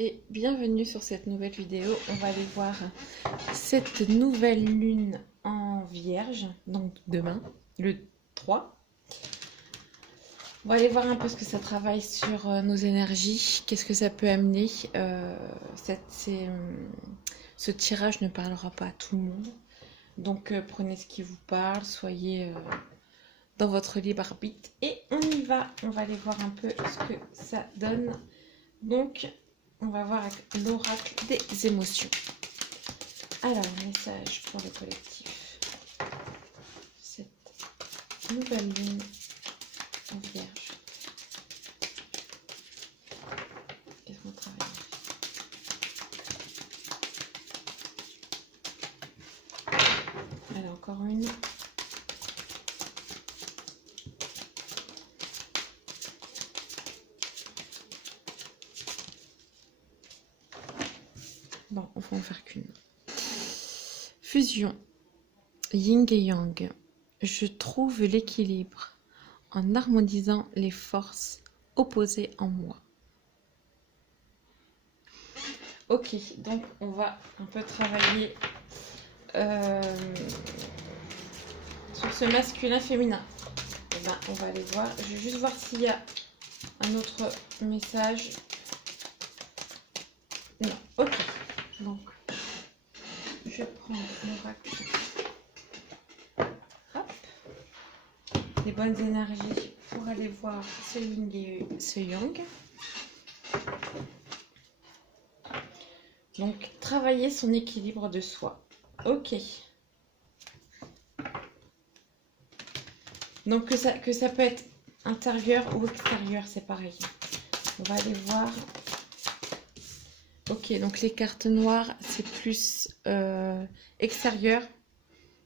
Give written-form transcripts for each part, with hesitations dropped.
et bienvenue sur cette nouvelle vidéo. On va aller voir cette nouvelle lune en Vierge, donc demain, le 3. On va aller voir un peu ce que ça travaille sur nos énergies, qu'est-ce que ça peut amener. Ce tirage ne parlera pas à tout le monde, donc prenez ce qui vous parle, soyez dans votre libre arbitre et on y va. On va aller voir un peu ce que ça donne. Donc, on va voir avec l'oracle des émotions. Alors, message pour le collectif. Cette nouvelle lune en Vierge. Qu'est-ce qu'on travaille? Alors, encore une. Bon, on va en faire qu'une. Fusion. Yin et Yang. Je trouve l'équilibre en harmonisant les forces opposées en moi. Ok, donc on va un peu travailler sur ce masculin-féminin. Eh ben, on va aller voir. Je vais juste voir s'il y a un autre message. Non, ok. Donc, je prends l'oracle. Hop. Les bonnes énergies pour aller voir ce yin et ce yang. Donc, travailler son équilibre de soi. Ok. Donc, que ça peut être intérieur ou extérieur, c'est pareil. On va aller voir. Ok, donc les cartes noires, c'est plus extérieur,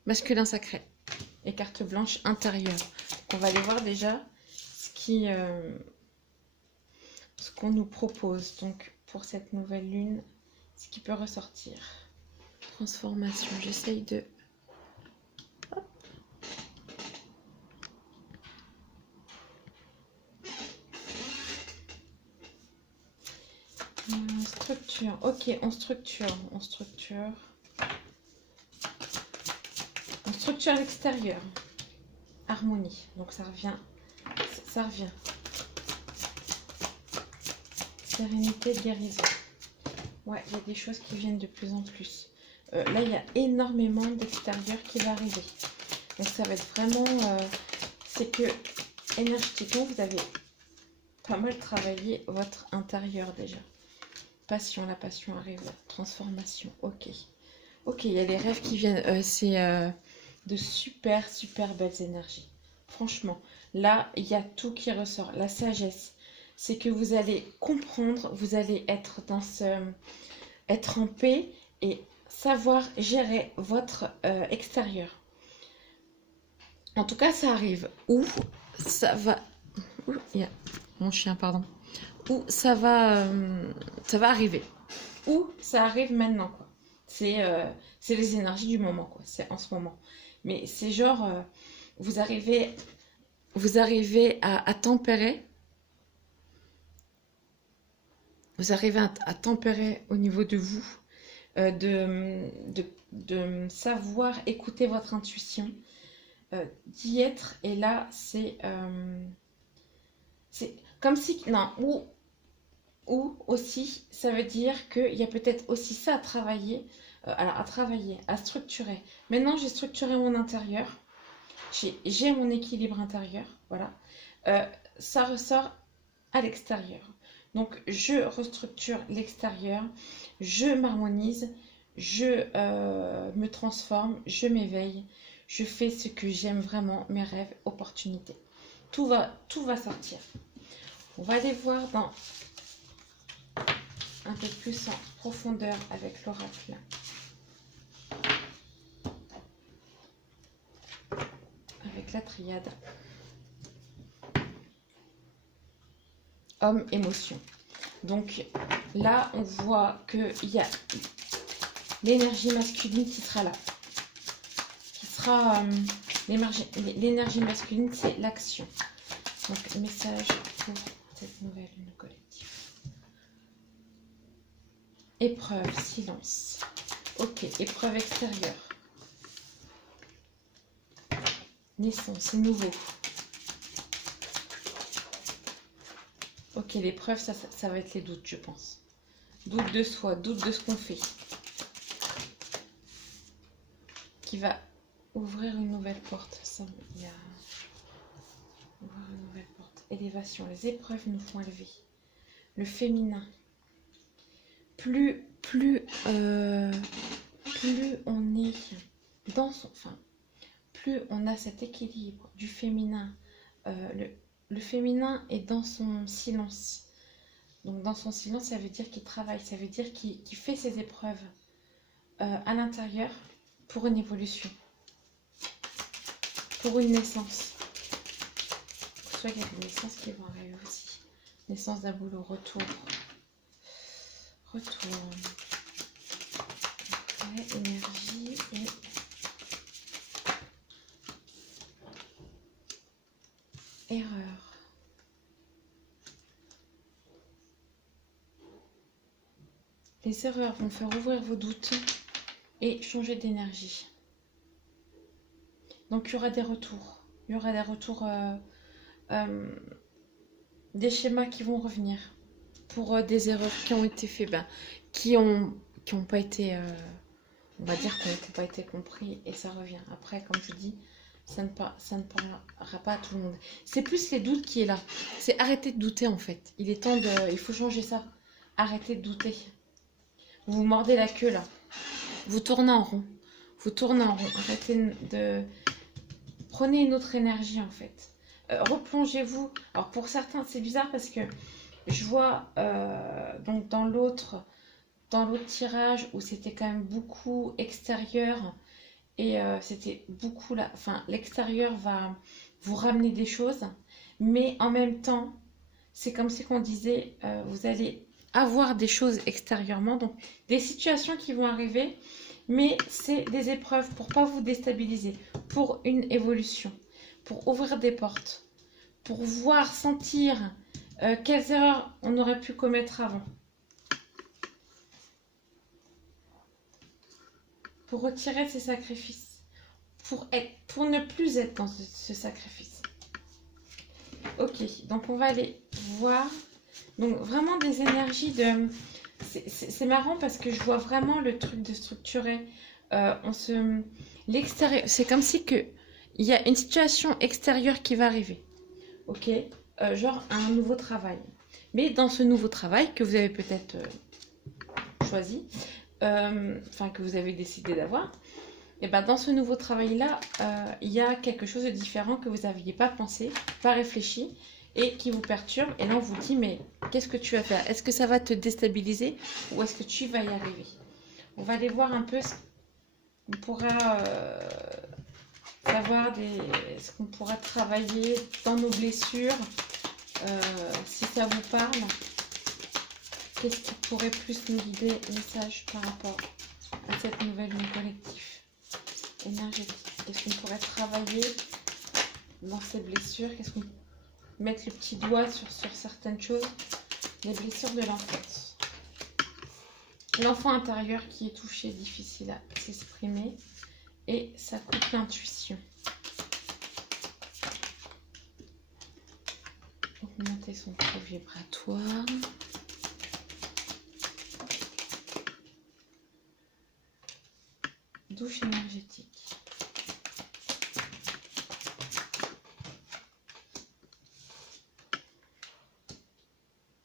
masculin sacré. Et cartes blanches, intérieure. Donc on va aller voir déjà ce qu'on nous propose. Donc pour cette nouvelle lune, ce qui peut ressortir. Transformation, j'essaye de... Hop. Structure, ok, on structure l'extérieur, harmonie, donc ça revient, sérénité, guérison, ouais, il y a des choses qui viennent de plus en plus, là il y a énormément d'extérieur qui va arriver, donc ça va être vraiment, c'est que énergétiquement vous avez pas mal travaillé votre intérieur déjà. Passion, la passion arrive. Transformation, ok. Ok, il y a les rêves qui viennent. C'est de super, super belles énergies. Franchement, là, il y a tout qui ressort. La sagesse, c'est que vous allez comprendre, vous allez être être en paix et savoir gérer votre extérieur. En tout cas, ça arrive. Ou ça va... Ouh, il y a mon chien, pardon. Ou ça va arriver, ou ça arrive maintenant, quoi. C'est les énergies du moment, quoi. C'est en ce moment. Mais c'est genre, vous arrivez à tempérer. Vous arrivez à tempérer au niveau de vous, de savoir écouter votre intuition, d'y être. Et là, c'est comme si... Non, ou aussi, ça veut dire qu'il y a peut-être aussi ça à travailler, à structurer. Maintenant, j'ai structuré mon intérieur, j'ai mon équilibre intérieur, voilà. Ça ressort à l'extérieur. Donc, je restructure l'extérieur, je m'harmonise, je me transforme, je m'éveille, je fais ce que j'aime vraiment, mes rêves, opportunités. Tout va sortir. On va aller voir dans... un peu plus en profondeur avec l'oracle. Avec la triade. Homme, émotion. Donc là, on voit qu'il y a l'énergie masculine qui sera là. Qui sera... l'énergie masculine, c'est l'action. Donc, message pour cette nouvelle lune collective. épreuve, silence. Ok, épreuve extérieure. Naissance, c'est nouveau. Ok, l'épreuve, ça va être les doutes, je pense. Doute de soi, doute de ce qu'on fait. Qui va ouvrir une nouvelle porte. Ça, il y a... Ouvrir une nouvelle porte. Élévation. Les épreuves nous font élever. Le féminin. Plus on est dans son... Enfin, plus on a cet équilibre du féminin. Le féminin est dans son silence. Donc dans son silence, ça veut dire qu'il travaille. Ça veut dire qu'il fait ses épreuves à l'intérieur pour une évolution. Pour une naissance. Soit il y a des naissances qui vont arriver aussi. Naissance d'un boulot, retour. Retour. Ouais, énergie et... Erreur. Les erreurs vont faire ouvrir vos doutes et changer d'énergie. Donc il y aura des retours. Il y aura des retours, des schémas qui vont revenir pour des erreurs qui ont été faites, qui ont pas été, on va dire, qui n'ont pas été compris et ça revient. Après, comme je dis, ça ne parlera pas à tout le monde. C'est plus les doutes qui est là. C'est arrêter de douter en fait. Il faut changer ça. Arrêtez de douter. Vous vous mordez la queue là. Vous tournez en rond. Vous tournez en rond. Arrêtez de... Prenez une autre énergie en fait. Replongez-vous. Alors pour certains, c'est bizarre parce que je vois donc dans l'autre tirage où c'était quand même beaucoup extérieur et c'était beaucoup là. Enfin, l'extérieur va vous ramener des choses, mais en même temps, c'est comme si qu'on disait vous allez avoir des choses extérieurement, donc des situations qui vont arriver, mais c'est des épreuves pour pas vous déstabiliser, pour une évolution, pour ouvrir des portes, pour voir, sentir quelles erreurs on aurait pu commettre avant, pour retirer ces sacrifices, pour ne plus être dans ce sacrifice. Ok, donc on va aller voir. Donc vraiment des énergies de... C'est marrant parce que je vois vraiment le truc de structurer. L'extérieur, c'est comme si il y a une situation extérieure qui va arriver. Ok, genre un nouveau travail. Mais dans ce nouveau travail que vous avez peut-être choisi, enfin que vous avez décidé d'avoir, et ben dans ce nouveau travail-là, il y a quelque chose de différent que vous n'aviez pas pensé, pas réfléchi, et qui vous perturbe. Et là, on vous dit, mais qu'est-ce que tu vas faire? Est-ce que ça va te déstabiliser ou est-ce que tu vas y arriver? On va aller voir un peu on pourra savoir ce qu'on pourra travailler dans nos blessures. Si ça vous parle, qu'est-ce qui pourrait plus nous guider, message par rapport à cette nouvelle lune collective énergétique? Qu'est-ce qu'on pourrait travailler dans ces blessures? Qu'est-ce qu'on mettre le petit doigt sur certaines choses? Les blessures de l'enfance. L'enfant intérieur qui est touché, difficile à s'exprimer. Et ça coupe l'intuition. Augmenter son taux vibratoire. Douche énergétique.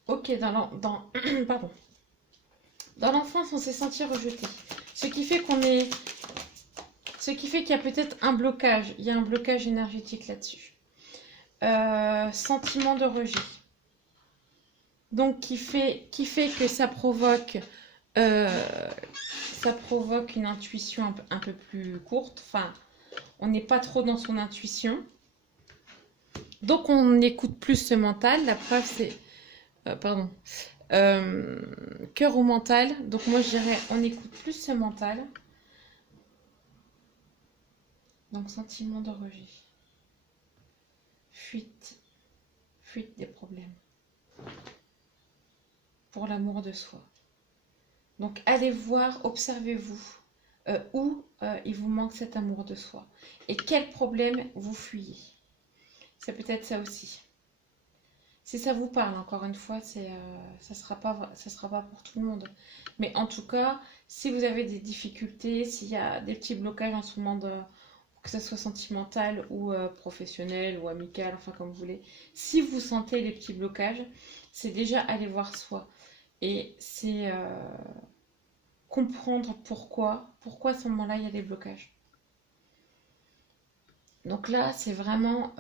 Ok, pardon. Dans l'enfance, on s'est senti rejeté. Ce qui fait qu'il y a peut-être un blocage. Il y a un blocage énergétique là-dessus. Sentiment de rejet. Donc, qui fait que ça provoque une intuition un peu plus courte. Enfin, on n'est pas trop dans son intuition. Donc, on écoute plus ce mental. La preuve, c'est... cœur ou mental. Donc, moi, je dirais, on écoute plus ce mental. Donc, sentiment de rejet. Fuite des problèmes. Pour l'amour de soi. Donc allez voir, observez-vous où il vous manque cet amour de soi et quel problème vous fuyez. C'est peut-être ça aussi. Si ça vous parle, encore une fois, ça sera pas pour tout le monde. Mais en tout cas, si vous avez des difficultés, s'il y a des petits blocages en ce moment, que ce soit sentimental ou professionnel ou amical, enfin comme vous voulez, si vous sentez les petits blocages, c'est déjà aller voir soi. Et c'est comprendre pourquoi à ce moment-là, il y a des blocages. Donc là, c'est vraiment...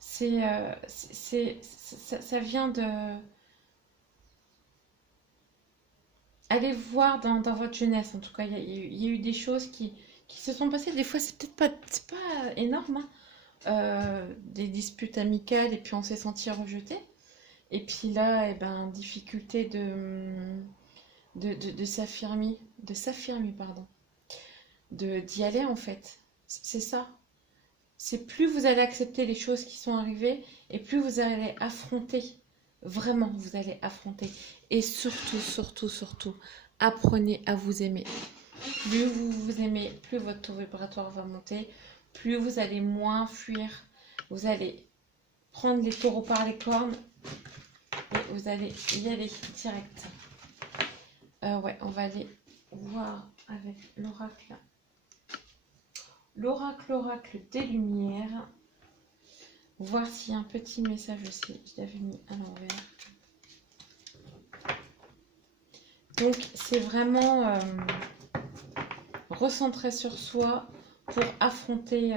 ça vient de... Allez voir dans votre jeunesse, en tout cas, il y a eu des choses qui se sont passées. Des fois, c'est pas énorme, hein. Des disputes amicales et puis on s'est senti rejeté. Et puis là, eh ben, difficulté de s'affirmer, pardon, d'y aller en fait. C'est ça. C'est plus vous allez accepter les choses qui sont arrivées et plus vous allez affronter. Vraiment, vous allez affronter. Et surtout, apprenez à vous aimer. Plus vous vous aimez, plus votre taux vibratoire va monter, plus vous allez moins fuir. Vous allez prendre les taureaux par les cornes et vous allez y aller direct. Ouais, on va aller voir avec l'oracle. L'oracle des Lumières. Voir s'il y a un petit message aussi. Je l'avais mis à l'envers. Donc, c'est vraiment recentrer sur soi pour affronter.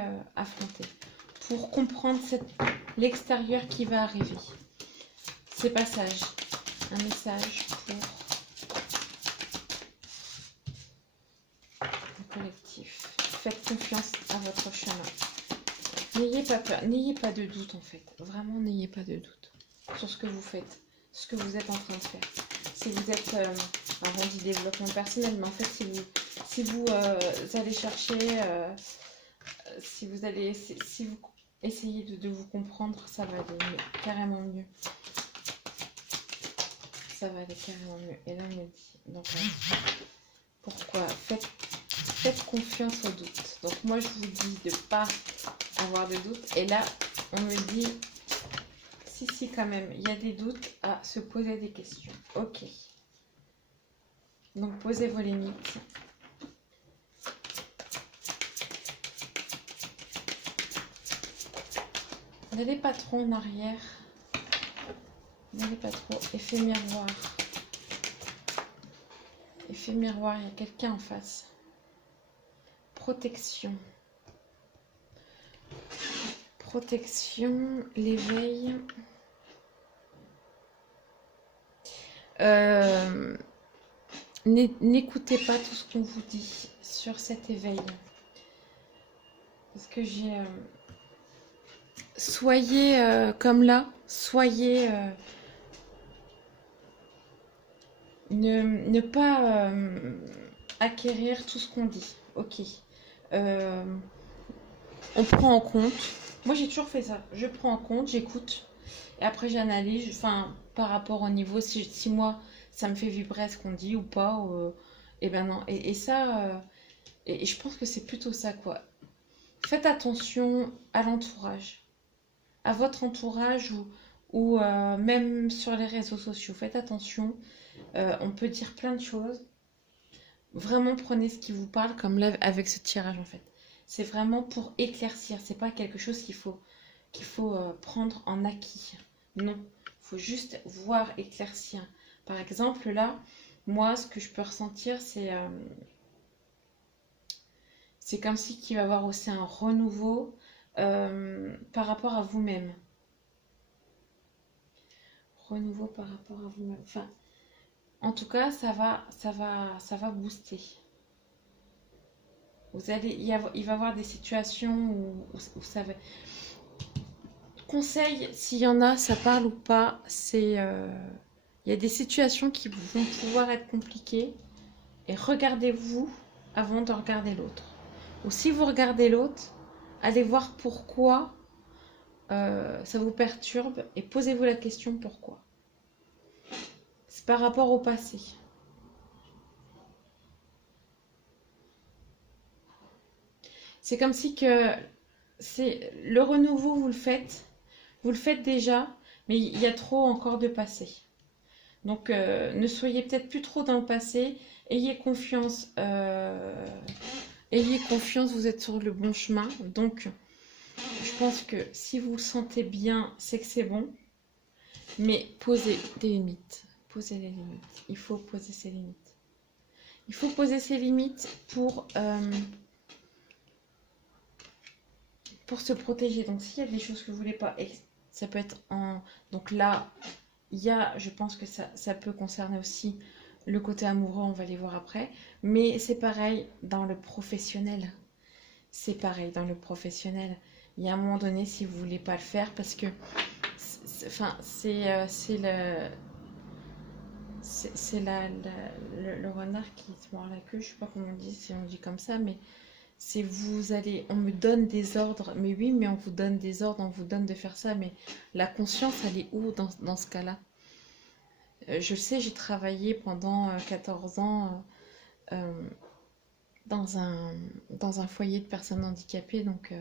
Pour comprendre l'extérieur qui va arriver. Ces passages. Un message pour le collectif. Faites confiance à votre chemin. N'ayez pas peur, n'ayez pas de doute en fait. Vraiment, n'ayez pas de doute sur ce que vous faites, ce que vous êtes en train de faire. Si vous êtes, on dit développement personnel, mais en fait, si vous allez chercher, si vous essayez de vous comprendre, ça va aller carrément mieux. Ça va aller carrément mieux. Et là, on me dit, donc, pourquoi faites confiance au doute. Donc, moi, je vous dis de ne pas avoir de doute. Et là, on me dit, si, quand même, il y a des doutes à se poser des questions. Ok. Donc, posez vos limites. N'allez pas trop en arrière. N'allez pas trop. Effet miroir. Effet miroir, il y a quelqu'un en face. Protection. Protection, l'éveil. N'écoutez pas tout ce qu'on vous dit sur cet éveil. Parce que j'ai... soyez comme là, soyez... ne pas acquérir tout ce qu'on dit. Ok. On prend en compte. Moi, j'ai toujours fait ça. Je prends en compte, j'écoute. Et après, j'analyse. Enfin, par rapport au niveau, si moi, ça me fait vibrer ce qu'on dit ou pas. Et ben non. Et ça, et je pense que c'est plutôt ça, quoi. Faites attention à l'entourage. À votre entourage ou même sur les réseaux sociaux. Faites attention. On peut dire plein de choses. Vraiment, prenez ce qui vous parle, comme là, avec ce tirage, en fait. C'est vraiment pour éclaircir. C'est pas quelque chose qu'il faut prendre en acquis. Non, il faut juste voir éclaircir. Par exemple, là, moi, ce que je peux ressentir, c'est comme si qu'il va y avoir aussi un renouveau par rapport à vous-même. Renouveau par rapport à vous-même. Enfin, en tout cas, ça va booster. Il va y avoir des situations où ça va... Conseil, s'il y en a, ça parle ou pas, c'est... il y a des situations qui vont pouvoir être compliquées. Et regardez-vous avant de regarder l'autre. Ou si vous regardez l'autre, allez voir pourquoi ça vous perturbe et posez-vous la question pourquoi. C'est par rapport au passé. C'est comme si que c'est le renouveau, vous le faites déjà, mais il y a trop encore de passé. Donc ne soyez peut-être plus trop dans le passé, ayez confiance, vous êtes sur le bon chemin. Donc je pense que si vous le sentez bien, c'est que c'est bon, mais posez des limites. Posez les limites. Il faut poser ses limites. Il faut poser ses limites pour se protéger. Donc s'il y a des choses que vous voulez pas, ça peut être en... Donc là, je pense que ça peut concerner aussi le côté amoureux, on va les voir après. Mais c'est pareil dans le professionnel. C'est pareil dans le professionnel. Il y a un moment donné, si vous voulez pas le faire, parce que le renard qui se mord la queue, je sais pas comment on dit, si on dit comme ça, mais c'est on me donne des ordres, mais oui, mais on vous donne des ordres, on vous donne de faire ça, mais la conscience, elle est où dans ce cas-là? Je sais, j'ai travaillé pendant 14 ans dans un foyer de personnes handicapées, donc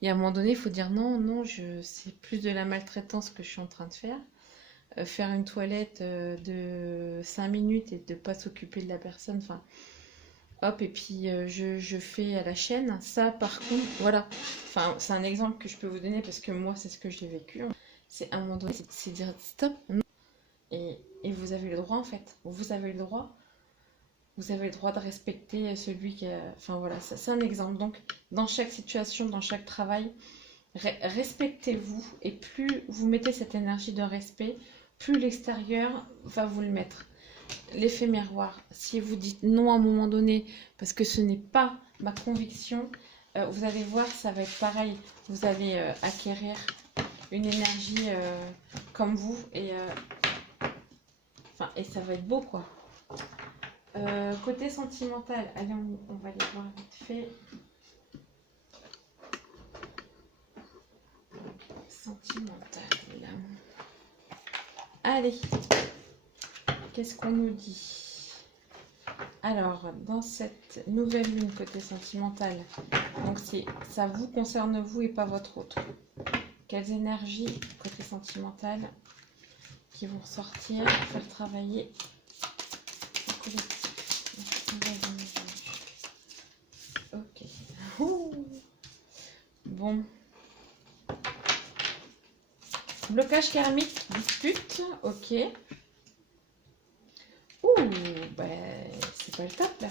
il y a un moment donné, il faut dire non, non, c'est plus de la maltraitance que je suis en train de faire. Faire une toilette de 5 minutes et de ne pas s'occuper de la personne, enfin, hop, et puis je fais à la chaîne. Ça, par contre, voilà, enfin, c'est un exemple que je peux vous donner parce que moi, c'est ce que j'ai vécu. C'est à un moment donné, c'est dire stop, non. Et vous avez le droit, en fait. Vous avez le droit. Vous avez le droit de respecter celui qui a... Enfin, voilà, c'est un exemple. Donc, dans chaque situation, dans chaque travail, respectez-vous. Et plus vous mettez cette énergie de respect, plus l'extérieur va vous le mettre. L'effet miroir, si vous dites non à un moment donné, parce que ce n'est pas ma conviction, vous allez voir, ça va être pareil. Vous allez acquérir une énergie comme vous, et ça va être beau, quoi. Côté sentimental, allez, on va les voir vite fait. Sentimental. Allez, qu'est-ce qu'on nous dit? Alors, dans cette nouvelle lune côté sentimental, donc ça vous concerne vous et pas votre autre. Quelles énergies côté sentimental qui vont ressortir, faire travailler le collectif. Ok. Ouh. Bon. Blocage karmique, dispute, ok. Ouh, ben, c'est pas le top là.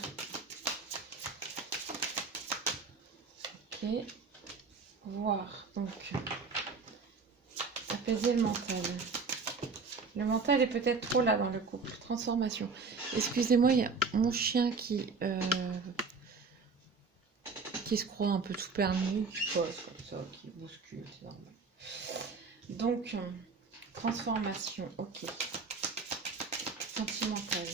Ok. Voir, donc, apaiser le mental. Le mental est peut-être trop là dans le couple. Transformation. Excusez-moi, il y a mon chien qui se croit un peu tout permis. Je sais pas, c'est comme ça, qui bouscule, c'est normal. Donc, transformation, ok. Sentimentale.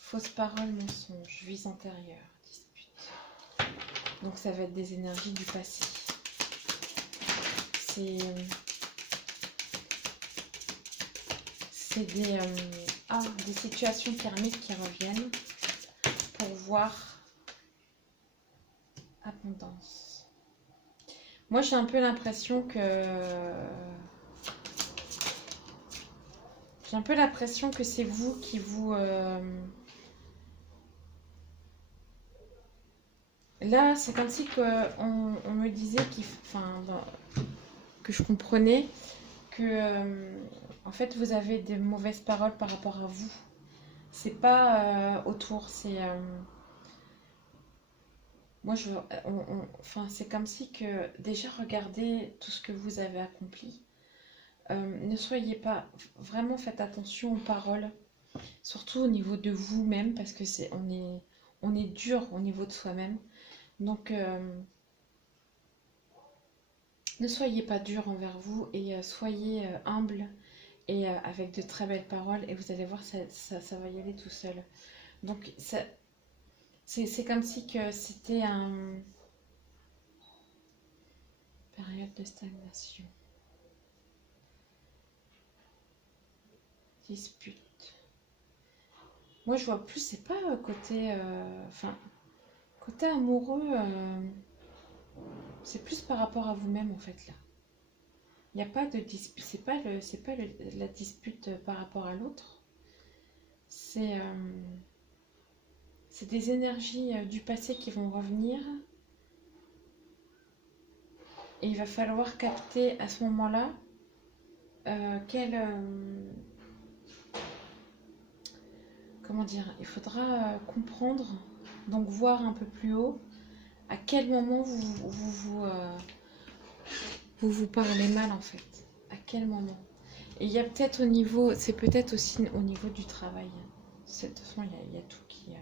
Fausse parole, mensonge, vie antérieure, dispute. Donc ça va être des énergies du passé. C'est des situations karmiques qui reviennent pour voir abondance. Moi j'ai un peu l'impression que c'est vous qui vous là c'est comme si on me disait que je comprenais que en fait vous avez des mauvaises paroles par rapport à vous. C'est pas autour, c'est moi c'est comme si que déjà regardez tout ce que vous avez accompli. Ne soyez pas, vraiment faites attention aux paroles, surtout au niveau de vous-même, parce que on est dur au niveau de soi-même. Donc ne soyez pas dur envers vous et soyez humble et avec de très belles paroles, et vous allez voir, ça va y aller tout seul. Donc c'est comme si que c'était une période de stagnation. Dispute. Moi, je vois plus, c'est pas côté... Enfin, côté amoureux, c'est plus par rapport à vous-même, en fait, là. Il n'y a pas de dispute, c'est pas la dispute par rapport à l'autre. C'est des énergies du passé qui vont revenir. Et il va falloir capter à ce moment-là comment dire, il faudra comprendre, donc voir un peu plus haut à quel moment vous parlez mal en fait. À quel moment. Et il y a peut-être au niveau, c'est peut-être aussi au niveau du travail. De toute façon, il y a tout qui...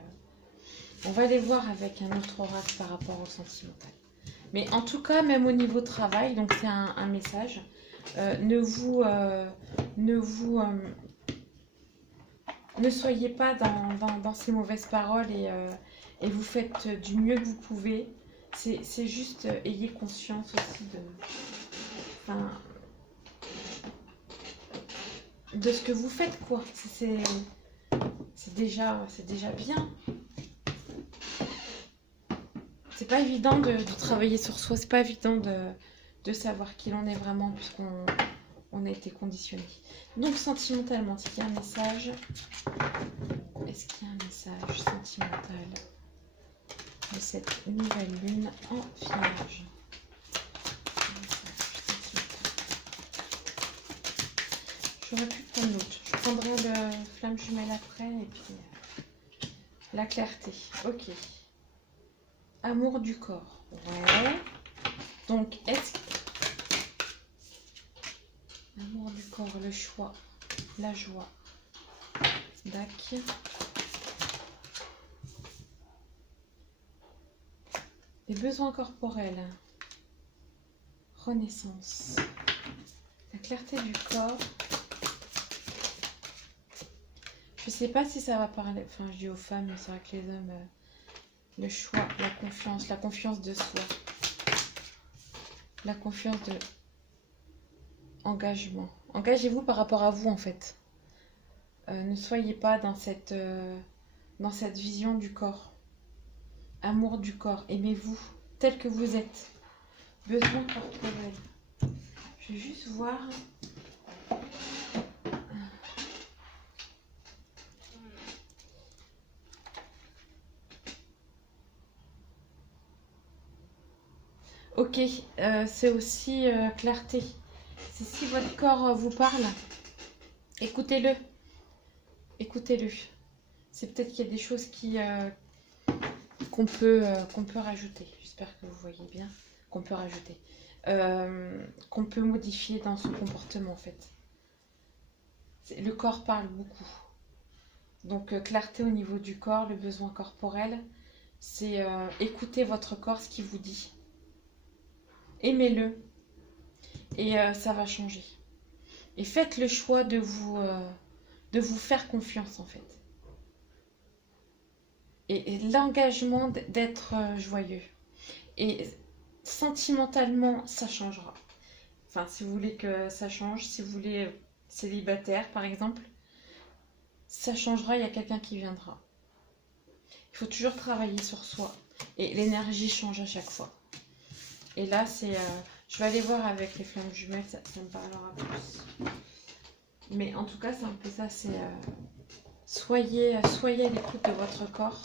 On va les voir avec un autre oracle par rapport au sentimental. Mais en tout cas, même au niveau travail, donc c'est un message, ne soyez pas dans ces mauvaises paroles et vous faites du mieux que vous pouvez. C'est juste, ayez conscience aussi de ce que vous faites, quoi. C'est déjà bien. C'est pas évident de travailler sur soi, c'est pas évident de savoir qui l'on est vraiment puisqu'on a été conditionné. Donc sentimentalement, est-ce qu'il y a un message? Est-ce qu'il y a un message sentimental de cette nouvelle lune en Vierge? J'aurais pu prendre l'autre. Je prendrai le flamme jumelle après et puis la clarté. Ok. Amour du corps. Ouais. Donc, est-ce que... Amour du corps, le choix, la joie. Dac. Les besoins corporels. Renaissance. La clarté du corps. Je sais pas si ça va parler... Enfin, je dis aux femmes, mais c'est vrai que les hommes... le choix, la confiance de soi. La confiance de... Engagement. Engagez-vous par rapport à vous, en fait. Ne soyez pas dans cette vision du corps. Amour du corps. Aimez-vous tel que vous êtes. Besoin corporel. Je vais juste voir... Ok, c'est aussi clarté. C'est si votre corps vous parle, écoutez-le. Écoutez-le. C'est peut-être qu'il y a des choses qu'on peut rajouter. J'espère que vous voyez bien. Qu'on peut rajouter. Qu'on peut modifier dans son comportement en fait. Le corps parle beaucoup. Donc clarté au niveau du corps, le besoin corporel, c'est écouter votre corps, ce qu'il vous dit. Aimez-le et ça va changer. Et faites le choix de vous faire confiance en fait. Et l'engagement d'être joyeux. Et sentimentalement, ça changera. Enfin, si vous voulez que ça change, si vous voulez célibataire par exemple, ça changera, il y a quelqu'un qui viendra. Il faut toujours travailler sur soi. Et l'énergie change à chaque fois. Et là, c'est... je vais aller voir avec les flammes jumelles, ça me parlera plus. Mais en tout cas, c'est un peu ça, c'est... soyez à l'écoute de votre corps.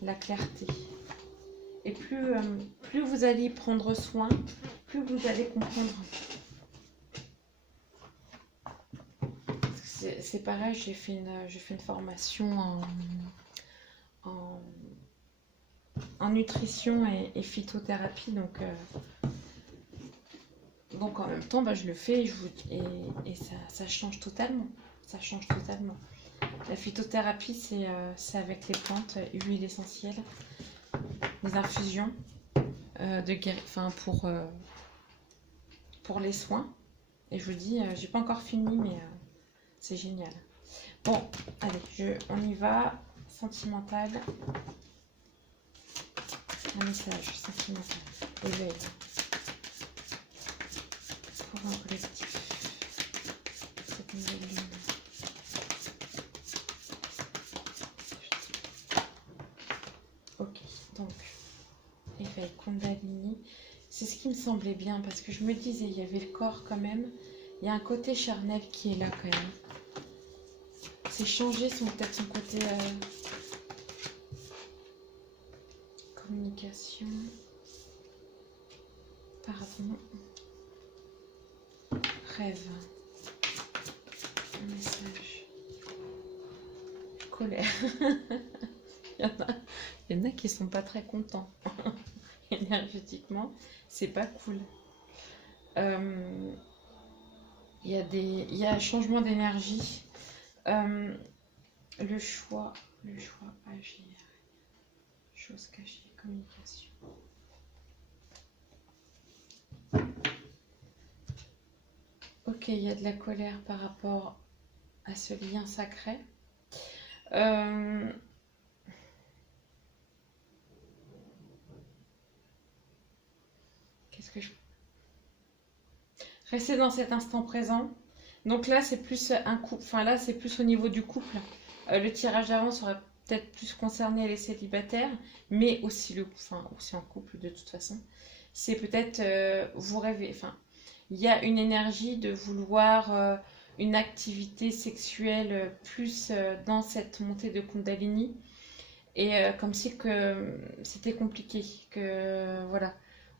La clarté. Et plus vous allez prendre soin, plus vous allez comprendre. C'est pareil, j'ai fait une formation en nutrition et phytothérapie, donc en même temps je le fais et ça change totalement. Ça change totalement. La phytothérapie, c'est avec les plantes, huiles essentielles, les infusions pour les soins. Et je vous dis, j'ai pas encore fini, mais c'est génial. Bon, allez, on y va. Sentimental. Un message sentimental. Éveil. Pour un collectif. nouvelle lune. Ok, donc éveil Kundalini. C'est ce qui me semblait bien parce que je me disais, il y avait le corps quand même. Il y a un côté charnel qui est là quand même. C'est changé peut-être son côté communication. Pardon. Rêve. Un message. Colère. il y en a qui sont pas très contents. Énergétiquement, c'est pas cool. Il y a un changement d'énergie. Le choix, agir. Chose cachée, communication. Ok, il y a de la colère par rapport à ce lien sacré. Qu'est-ce que je... Rester dans cet instant présent. Donc là, c'est plus un couple. Enfin là, c'est plus au niveau du couple. Le tirage d'avant serait peut-être plus concerné les célibataires, mais aussi aussi en couple de toute façon. C'est peut-être vous rêvez. Enfin, il y a une énergie de vouloir une activité sexuelle plus dans cette montée de Kundalini. Et comme si que c'était compliqué, que voilà,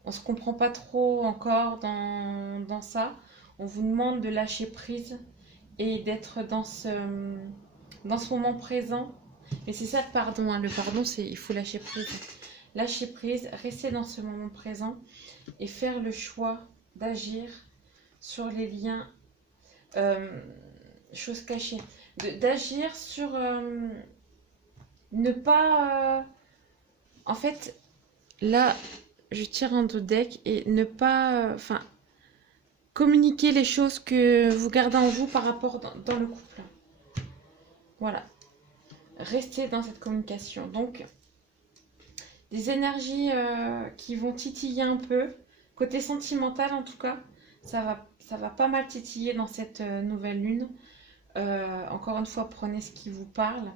on se comprend pas trop encore dans ça. On vous demande de lâcher prise et d'être dans ce moment présent. Mais c'est ça le pardon, hein. Le pardon, c'est il faut lâcher prise. Lâcher prise, rester dans ce moment présent et faire le choix d'agir sur les liens, choses cachées. D'agir sur... ne pas... en fait, là, je tire un deck et ne pas... Enfin, communiquer les choses que vous gardez en vous par rapport dans le couple. Voilà. Restez dans cette communication. Donc, des énergies qui vont titiller un peu. Côté sentimental, en tout cas, ça va pas mal titiller dans cette nouvelle lune. Encore une fois, prenez ce qui vous parle.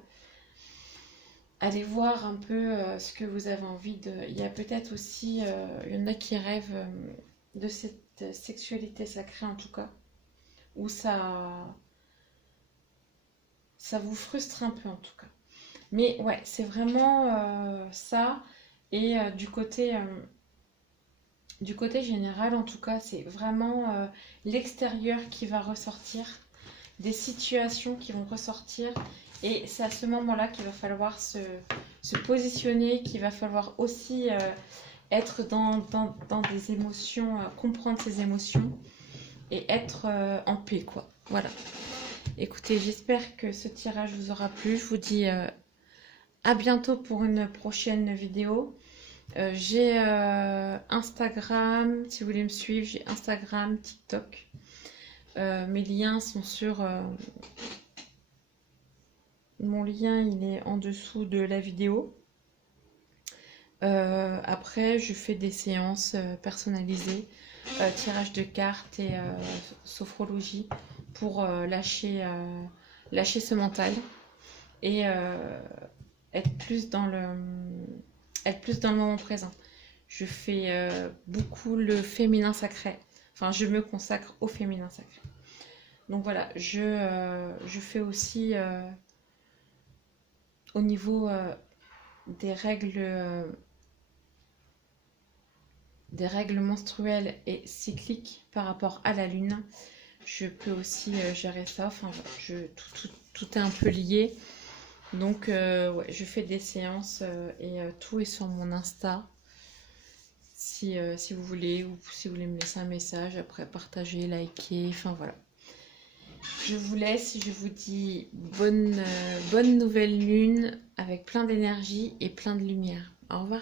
Allez voir un peu ce que vous avez envie de... Il y a peut-être aussi... il y en a qui rêvent de cette sexualité sacrée, en tout cas. Où ça vous frustre un peu, en tout cas. Mais ouais, c'est vraiment ça. Et du côté général, en tout cas, c'est vraiment l'extérieur qui va ressortir. Des situations qui vont ressortir. Et c'est à ce moment-là qu'il va falloir se positionner, qu'il va falloir aussi être dans des émotions, comprendre ses émotions et être en paix, quoi. Voilà. Écoutez, j'espère que ce tirage vous aura plu. Je vous dis à bientôt pour une prochaine vidéo. J'ai Instagram, si vous voulez me suivre, j'ai Instagram, TikTok. Mes liens sont sur... mon lien, il est en dessous de la vidéo. Après, je fais des séances personnalisées, tirage de cartes et sophrologie pour lâcher ce mental et être plus dans le moment présent. Je fais beaucoup le féminin sacré. Enfin, je me consacre au féminin sacré. Donc voilà, je fais aussi au niveau des règles menstruelles et cycliques par rapport à la lune. Je peux aussi gérer ça. Enfin, tout est un peu lié. Donc, ouais, je fais des séances et tout est sur mon Insta. Si vous voulez, ou si vous voulez me laisser un message, après partager, liker, enfin voilà. Je vous laisse, je vous dis bonne nouvelle lune avec plein d'énergie et plein de lumière. Au revoir.